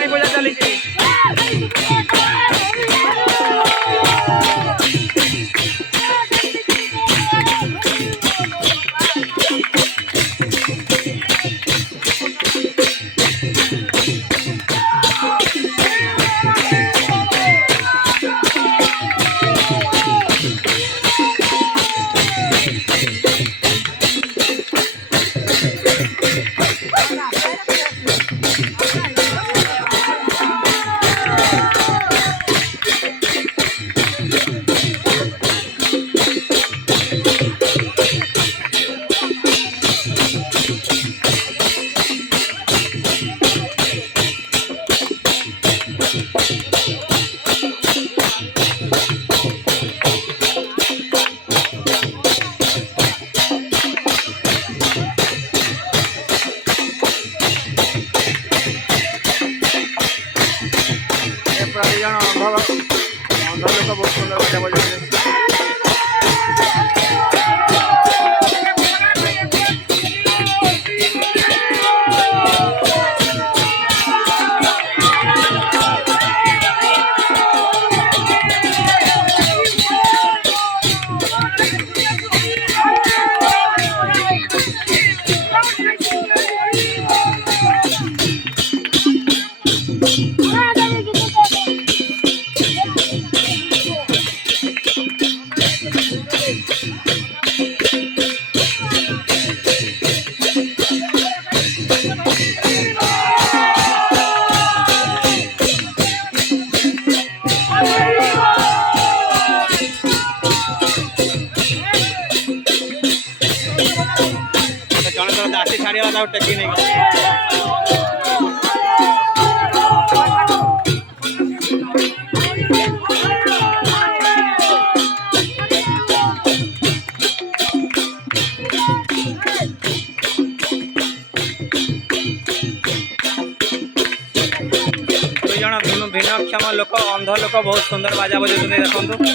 पानी पूजा चली टेकी नहीं भिन्नक्षम लोक अंध लोक बहुत सुंदर बाजा बजाते देखो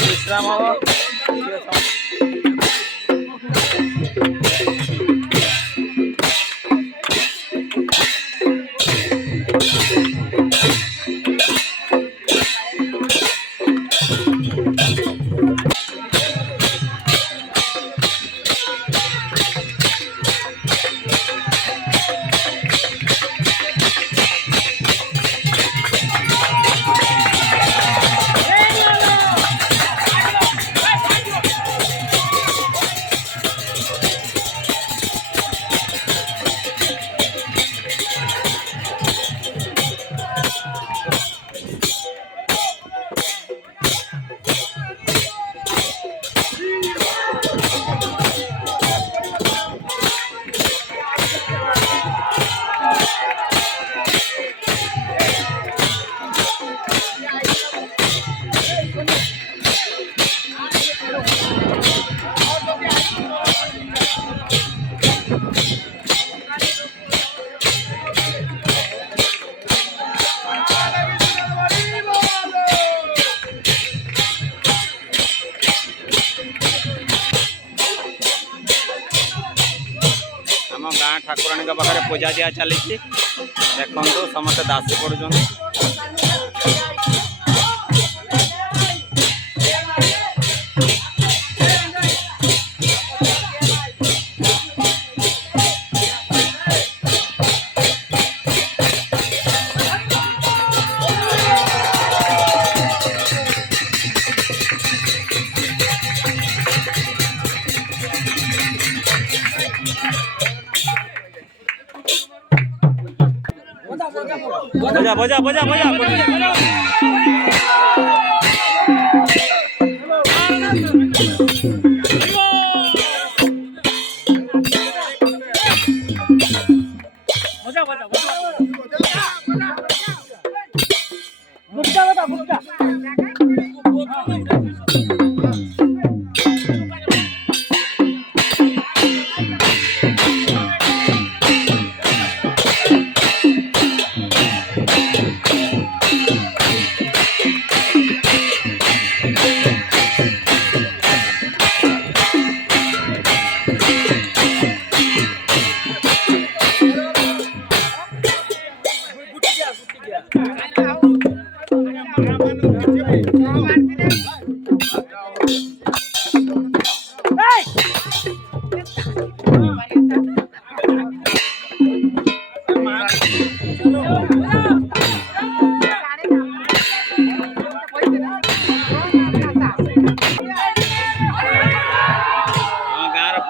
विश्राम हो ठाकुराणी पाखे पूजा दिया चली देखु समस्त दासी पड़ुं। बजा बजा बजा बजा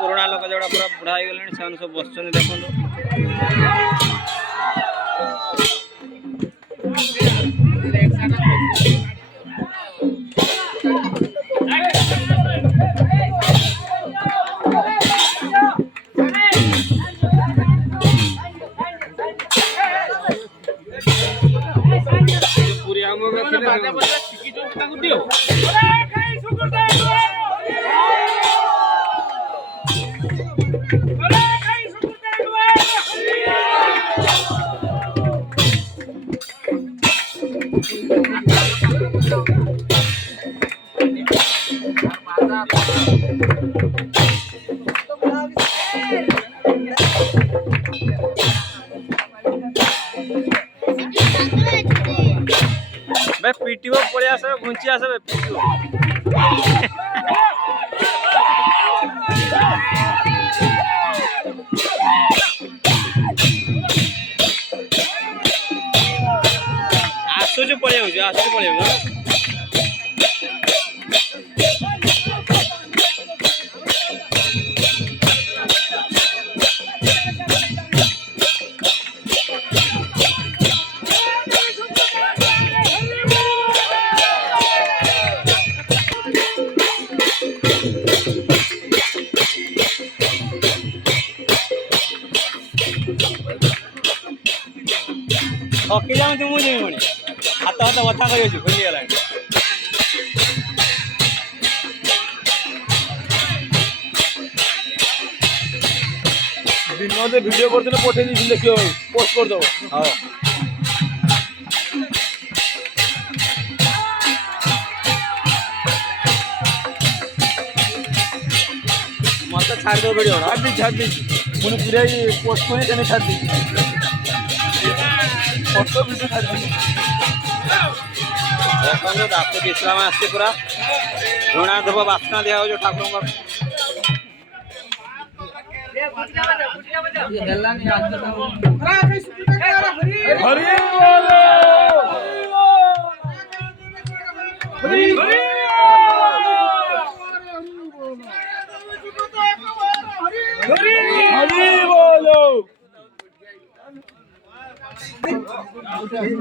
पुराणा लोक जो पूरा बुढ़ा हो गले सब बस देखो बे पीटीओ पड़े आस घुंची आस पीटीओ आसुच पड़े आसुच पड़े थकी जाऊँ मुझे पुणी हाथ हाथ बता कर भूलीगला विनोद वीडियो करते पठे देखिए पोस्ट करदेव हाँ मत छाड़ दो वीडियो छाड़ दी पुणी पूरा पोस्ट कर छाड़ दी फोटो वीडियो छाड़ दी देखो दास विश्राम आसते पूरा झुणा धूप बास्ना दिया जो ठाकुर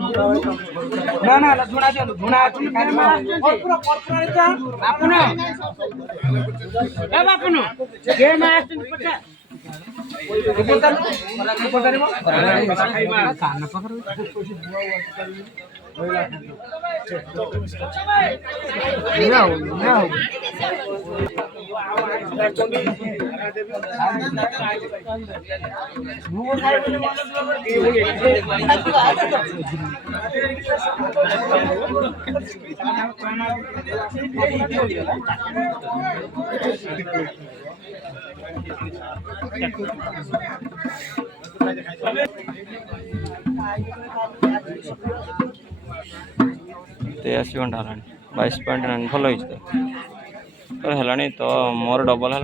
ना ना धुना चलो धुना और पूरा कॉर्पोरेट बापुनो ए बापुनो के मास पचा रिपोर्टर रिपोर्टर मो खाना पकड़ तेयासी घंटा है 22.9 भल हो तो है तो मोर डबल है